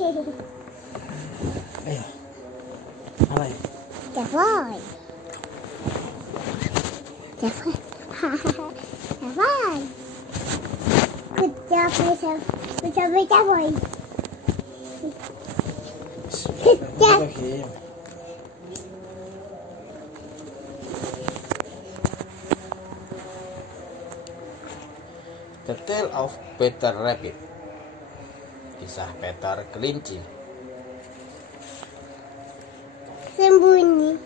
Ayo. Apa ya? Javoy. Javoy. Javoy. Good job, good job, Javoy. Good job. The Tale of Peter Rabbit. Kisah Peter Kelinci. Sembunyi.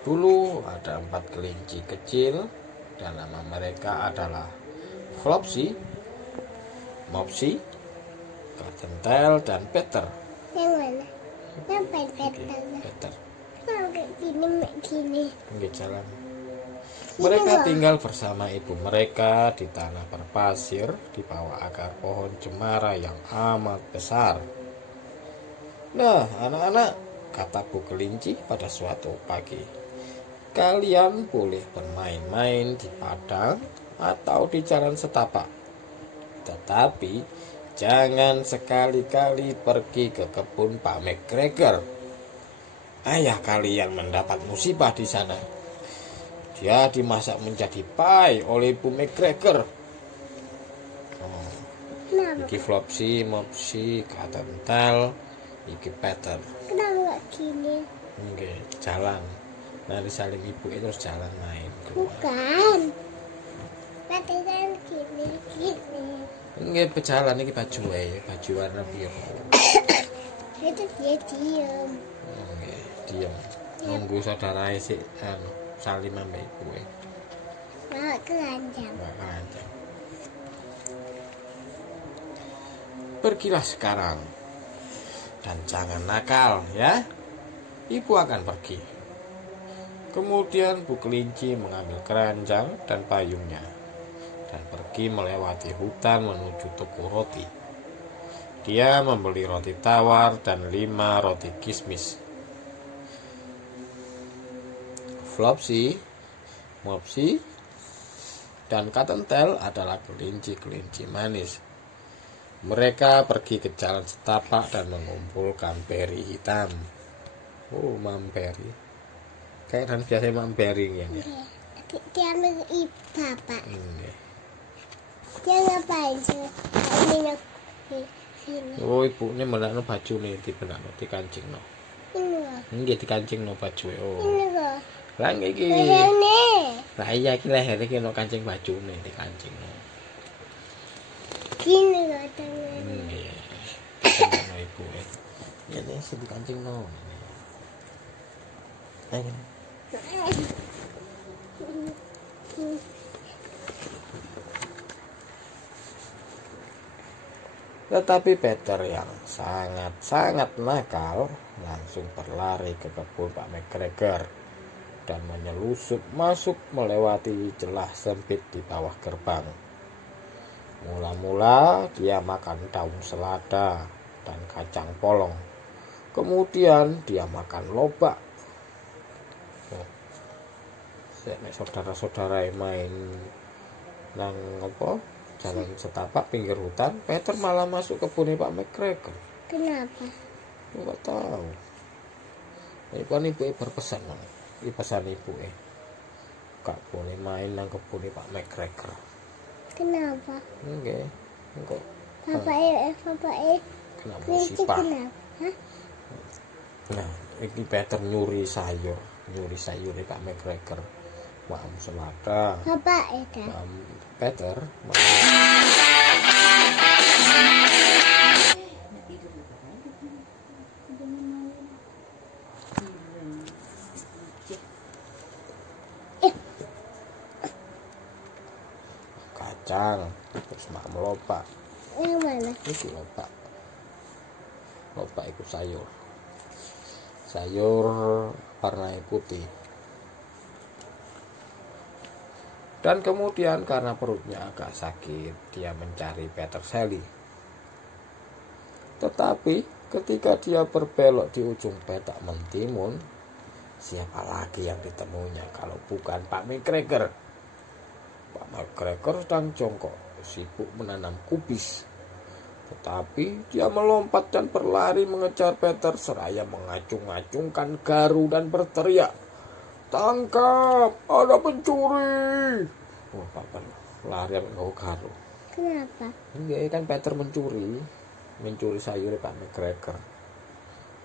Dulu ada 4 kelinci kecil dan nama mereka adalah Flopsy, Mopsy, Cottontail, dan Peter. Yang mana? Yang Peter. Peter. Kenapa gini? Nggak jalan. Mereka tinggal bersama ibu mereka di tanah berpasir di bawah akar pohon cemara yang amat besar. Nah, anak-anak, kata Bu Kelinci pada suatu pagi, kalian boleh bermain-main di padang atau di jalan setapak. Tetapi jangan sekali-kali pergi ke kebun Pak McGregor. Ayah kalian mendapat musibah di sana. Dia dimasak menjadi pie oleh Bu McGregor. Iki Flopsy, Mopsy, Cottontail, iki Peter. Kenapa gini? Oke, jalan. Nanti saling ibu itu terus jalan main keluar. Bukan. Peter gini. Nggih, berjalan iki baju warna biru. Itu dia diem. Nggih, diam. Nunggu saudara sik salim ambek ibu. Bawa keranjang. Pergilah sekarang dan jangan nakal ya. Ibu akan pergi. Kemudian Bu Kelinci mengambil keranjang dan payungnya dan pergi melewati hutan menuju toko roti. Dia membeli roti tawar dan 5 roti kismis. Flopsy, Mopsy, dan Cottontail adalah kelinci-kelinci manis. Mereka pergi ke jalan setapak dan mengumpulkan beri hitam. Oh, mamperi. Kayak dan biasa mamperi ya. Dia ambil bapak. Ini. Dia ngapain sih? Sini. Oh, ibu ini menakno baju nih di kancing no. Ini loh. Nggih di kancing no baju. Oh. Ini loh. Lah iki. Ini. Lah iya iki leher iki no kancing baju nih di kancing no. Gini loh tangannya. Nggih. Sama ibu ya. Ini sing di kancing no. Ayo. Tetapi Peter yang sangat nakal langsung berlari ke kebun Pak McGregor dan menyelusup masuk melewati celah sempit di bawah gerbang. Mula-mula dia makan daun selada dan kacang polong. Kemudian dia makan lobak. Saudara-saudara main nang apa? Jalan setapak pinggir hutan, Peter malah masuk kebun Pak McGregor. Kenapa? Enggak tahu. Ibu ibu berpesan, ini pesan ibu gak boleh main nang kebun Pak McGregor. Kenapa? Enggak. Bapak Kena musibah. Kenapa? Hah? Nah, ini Peter nyuri sayur Pak McGregor. Maam selada. Bapak itu. Peter. Kacang, terus makan lobak. Yang mana? Itu lobak. Lobak itu sayur warna putih. Dan kemudian karena perutnya agak sakit, dia mencari Peter Sally. Tetapi ketika dia berbelok di ujung petak mentimun, siapa lagi yang ditemuinya kalau bukan Pak McGregor. Pak McGregor sedang jongkok, sibuk menanam kubis. Tetapi dia melompat dan berlari mengejar Peter seraya mengacung-acungkan garu dan berteriak, "Tangkap, ada pencuri!" Wah, papan lari sampai garu. Kenapa? Enggak, kan Peter mencuri sayur Pak McGregor.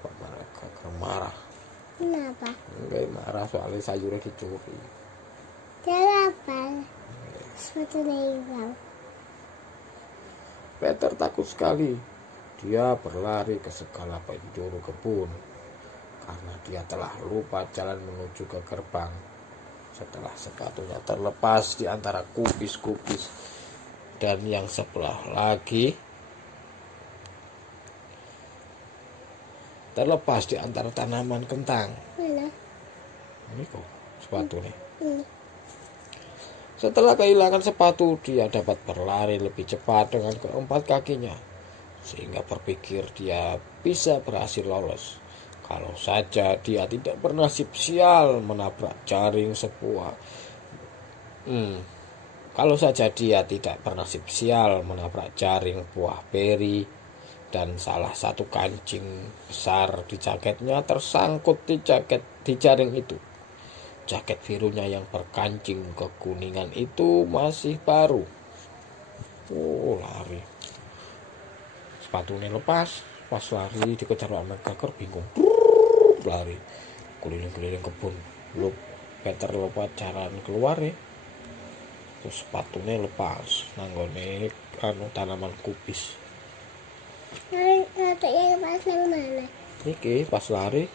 Pak McGregor marah. Kenapa? Enggak marah soalnya sayurnya dicuri. Cara apa? Sepatunya hilang. Peter takut sekali. Dia berlari ke segala penjuru kebun karena dia telah lupa jalan menuju ke gerbang. Setelah sepatunya terlepas di antara kubis-kubis dan yang sebelah lagi terlepas di antara tanaman kentang. Mana? Ini kok sepatunya. Ini. Setelah kehilangan sepatu, dia dapat berlari lebih cepat dengan keempat kakinya, sehingga berpikir dia bisa berhasil lolos. Kalau saja dia tidak bernasib sial menabrak jaring sebuah. Kalau saja dia tidak bernasib sial menabrak jaring buah beri dan salah satu kancing besar di jaketnya tersangkut di jaring itu. Jaket birunya yang berkancing kekuningan itu masih baru. Oh, lari. Sepatunya lepas. Pas lari dikejar Pak McGregor, bingung. Lari keliling-keliling kebun. Peter lupa jalan keluar ya. Terus sepatunya lepas. Nanggone tanaman kubis. Sepatu yang lepas yang mana? Niki pas lari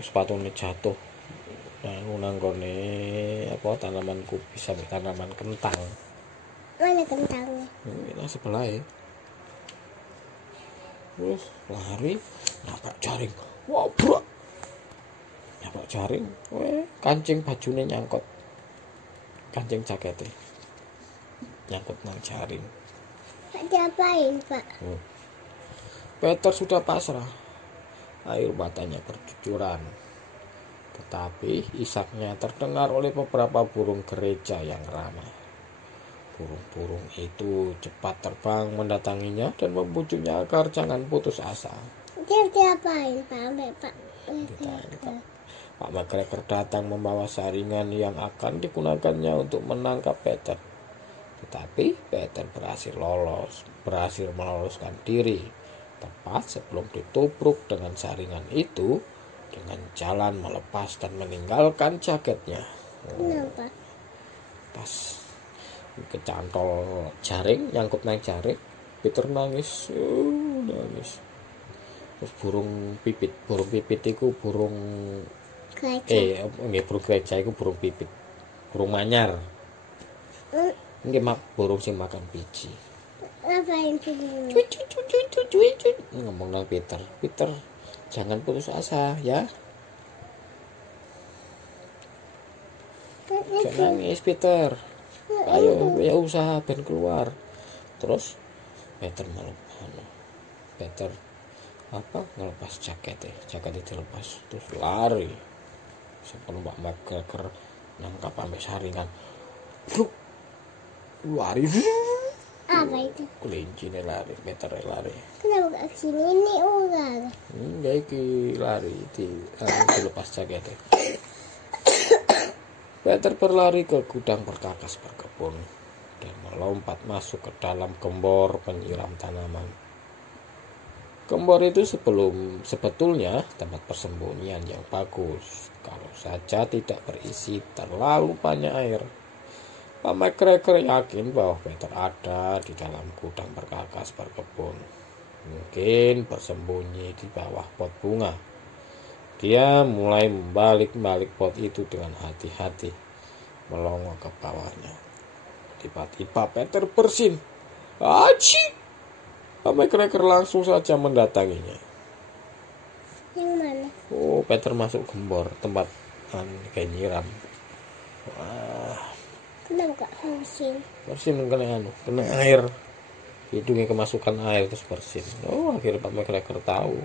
sepatunya jatuh. Nanggone tanaman kubis sampai tanaman kentang. Mana kentangnya? Ini sebelah ya. Terus lari nabrak jaring. Wah, bro. Nabrak jaring. Kancing bajunya nyangkut. Kancing jaketnya nyangkut nang jaring. Pak diapain, Pak? Peter sudah pasrah. Air matanya bercucuran. Tetapi isaknya terdengar oleh beberapa burung gereja yang ramah. Burung-burung itu cepat terbang mendatanginya dan membujuknya agar jangan putus asa. Dia diapain, Pak? Pak McGregor datang membawa saringan yang akan digunakannya untuk menangkap Peter. Tetapi Peter berhasil meloloskan diri tepat sebelum ditubruk dengan saringan itu dengan jalan melepas dan meninggalkan jaketnya. Kenapa? Pas kecantol jaring, nyangkut naik jaring, Peter nangis. Terus burung pipit itu burung Gereja. burung gereja itu burung pipit, burung manyar. Nggih burung sing makan biji. Ngapain burung? Ngomong nang Peter, jangan putus asa ya. Jangan nangis Peter. Ayo usaha ben keluar. Terus Peter ngelepas jaketnya dilepas terus lari. Sebelum Pak McGregor nangkap sampai saringan. Lari. Apa itu? Kelinci lari, Peter lari. Kenapa gak kesini? Ini ular. Enggak iki lari dilepas jaketnya. Peter berlari ke gudang perkakas berkebun dan melompat masuk ke dalam gembor penyiram tanaman. Gembor itu sebetulnya tempat persembunyian yang bagus kalau saja tidak berisi terlalu banyak air. Pak McGregor yakin bahwa Peter ada di dalam gudang perkakas berkebun. Mungkin bersembunyi di bawah pot bunga. Dia mulai membalik-balik pot itu dengan hati-hati, melongo ke bawahnya. Tiba-tiba Peter bersin. Aci! Pak McGregor langsung saja mendatanginya. Yang mana? Oh, Peter masuk gembor tempat kayak nyiram. Wah. Kenapa gak bersin? Bersin kena air. Hidungnya kemasukan air terus bersin. Oh, akhirnya Pak McGregor tahu.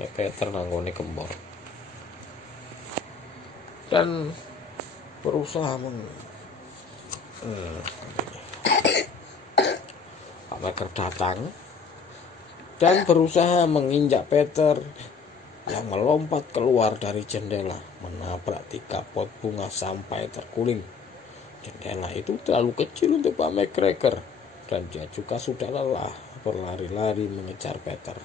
Peter nanggone gembor. Dan berusaha Pak McGregor datang dan berusaha menginjak Peter yang melompat keluar dari jendela, menabrak 3 pot bunga sampai terguling. Jendela itu terlalu kecil untuk Pak McGregor, dan dia juga sudah lelah berlari-lari mengejar Peter.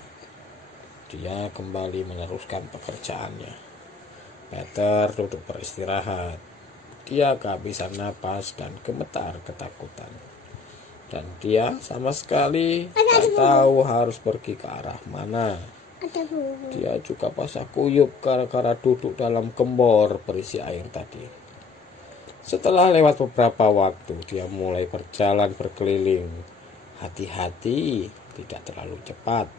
Dia kembali meneruskan pekerjaannya. Peter duduk beristirahat. Dia kehabisan napas dan gemetar ketakutan. Dan dia sama sekali tak tahu harus pergi ke arah mana. Dia juga basah kuyup gara-gara duduk dalam gembor berisi air tadi. Setelah lewat beberapa waktu, dia mulai berjalan berkeliling. Hati-hati, tidak terlalu cepat,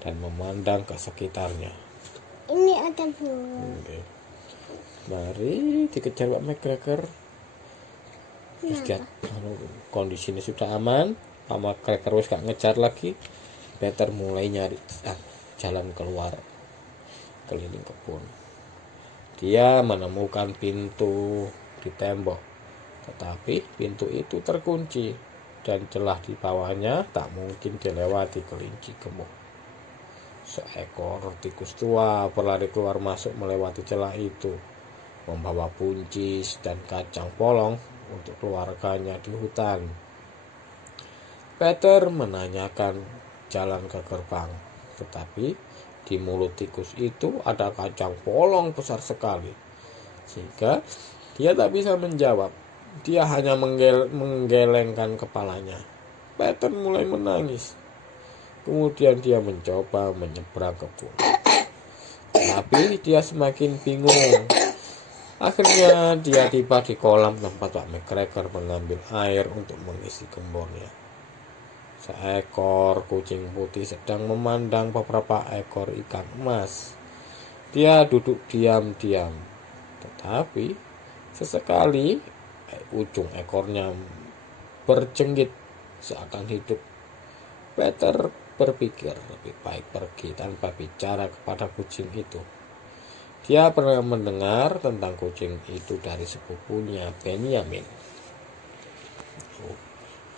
dan memandang ke sekitarnya. Ini ada burung. Mari dikejar Pak McGregor. Lihat, kondisinya sudah aman. Pak McGregor wis gak ngejar lagi. Peter mulai nyari jalan keluar keliling kebun. Dia menemukan pintu di tembok, tetapi pintu itu terkunci dan celah di bawahnya tak mungkin dilewati kelinci gemuk. Seekor tikus tua berlari keluar masuk melewati celah itu, membawa buncis dan kacang polong untuk keluarganya di hutan. Peter menanyakan jalan ke gerbang, tetapi di mulut tikus itu ada kacang polong besar sekali, sehingga dia tak bisa menjawab. Dia hanya menggelengkan kepalanya. Peter mulai menangis. Kemudian dia mencoba menyeberang kebun, tapi dia semakin bingung. Akhirnya dia tiba di kolam tempat Pak McGregor mengambil air untuk mengisi gembornya. Seekor kucing putih sedang memandang beberapa ekor ikan emas. Dia duduk diam-diam, tetapi sesekali ujung ekornya berjengit seakan hidup. Peter berpikir lebih baik pergi tanpa bicara kepada kucing itu. Dia pernah mendengar tentang kucing itu dari sepupunya Benjamin.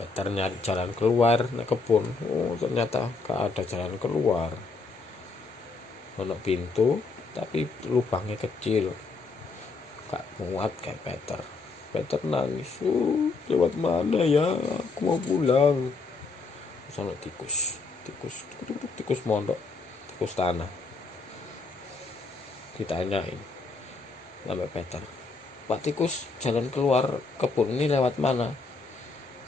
Peter nyari jalan keluar ke kebun. Ternyata gak ada jalan keluar. Ono pintu, tapi lubangnya kecil. Gak muat kayak Peter. Peter nangis. Lewat mana ya? Aku mau pulang. Sama tikus mondok, tikus tanah. Ditanyain sampai Peter, Pak tikus, jalan keluar kebun ini lewat mana?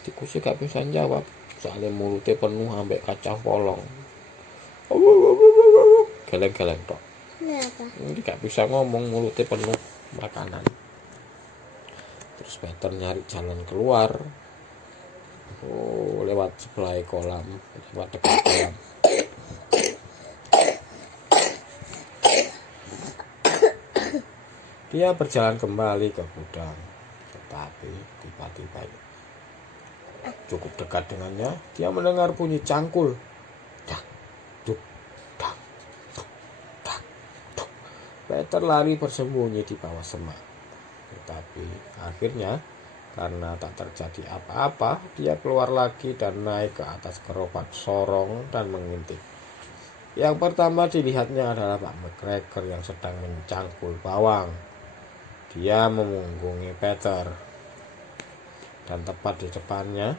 Tikusnya gak bisa jawab, soalnya mulutnya penuh sampai kacang polong. Geleng-geleng tok. Kenapa? Ini gak bisa ngomong, mulutnya penuh makanan. Terus Peter nyari jalan keluar. Lewat sebelah kolam, lewat dekat kolam. Dia berjalan kembali ke gudang, tetapi tiba-tiba cukup dekat dengannya, dia mendengar bunyi cangkul. Dak, duk, dak, duk, dak, duk. Peter lari bersembunyi di bawah semak. Tetapi akhirnya karena tak terjadi apa-apa, dia keluar lagi dan naik ke atas gerobak sorong dan mengintip. Yang pertama dilihatnya adalah Pak McGregor yang sedang mencangkul bawang. Dia memunggungi Peter, dan tepat di depannya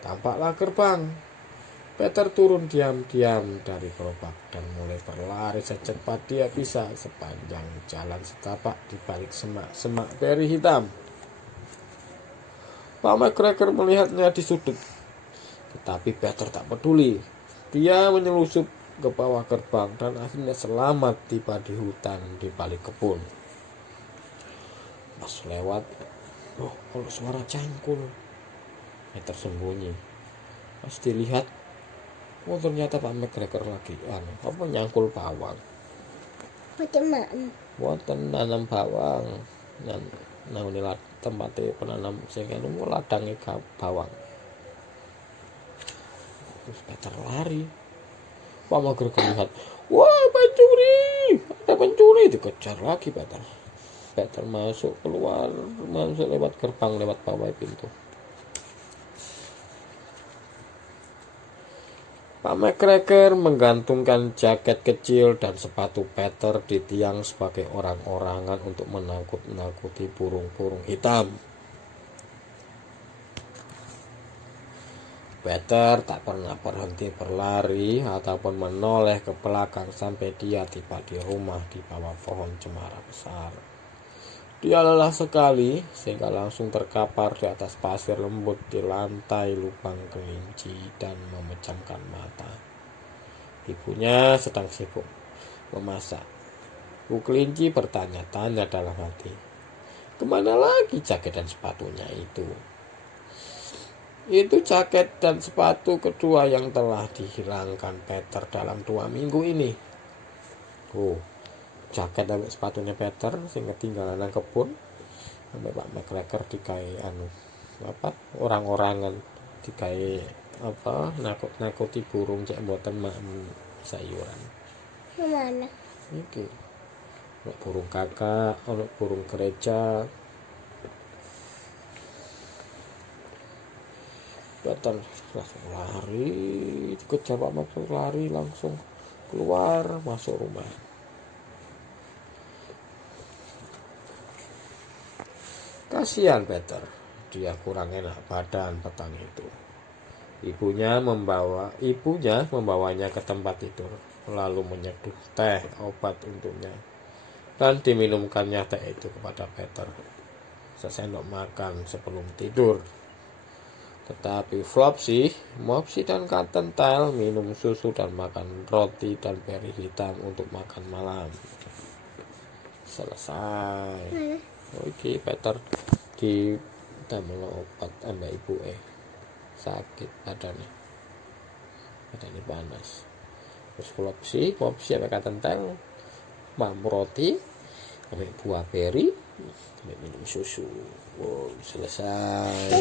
tampaklah gerbang. Peter turun diam-diam dari gerobak dan mulai berlari secepat dia bisa sepanjang jalan setapak di balik semak-semak beri hitam. Pak McGregor melihatnya di sudut, tetapi Peter tak peduli. Dia menyelusup ke bawah gerbang dan akhirnya selamat tiba di hutan di balik kebun. Pas lewat, kalau suara cangkul. Peter sembunyi. Pas dilihat, ternyata Pak McGregor lagi nyangkul bawang. Boten nanam bawang. Nang tempatnya penanam sing anu ladange bawang. Terus Peter lari. Pak McGregor lihat, wah pencuri, ada pencuri, dikejar lagi Peter. Peter masuk lewat gerbang, lewat bawah pintu. Pak McGregor menggantungkan jaket kecil dan sepatu Peter di tiang sebagai orang-orangan untuk menakut-nakuti burung-burung hitam. Peter tak pernah berhenti berlari ataupun menoleh ke belakang sampai dia tiba di rumah di bawah pohon cemara besar. Dia lelah sekali sehingga langsung terkapar di atas pasir lembut di lantai lubang kelinci dan memejamkan mata. Ibunya sedang sibuk memasak. Bu Kelinci bertanya-tanya dalam hati, kemana lagi jaket dan sepatunya itu? Itu jaket dan sepatu kedua yang telah dihilangkan Peter dalam 2 minggu ini. Jaket dan sepatunya Peter sing ketinggalan nang kebun, sampai Pak McGregor dikai orang-orangan, dikai nakut-nakuti burung cek mboten makan sayuran. Mana? Iki ono burung kakak, ono burung gereja. Peter langsung lari, dikejar Pak McGregor, lari langsung keluar masuk rumah. Kasihan Peter, dia kurang enak badan petang itu. Ibunya membawanya ke tempat tidur, lalu menyeduh teh obat untuknya dan diminumkannya teh itu kepada Peter sesendok makan sebelum tidur. Tetapi Flopsy, Mopsy dan Cottontail minum susu dan makan roti dan beri hitam untuk makan malam. Selesai. Oke, Peter damel obat ambek ibu sakit badannya panas. Terus Flopsy ambek Cottontail mampu roti ambek buah beri ambek minum susu. Selesai.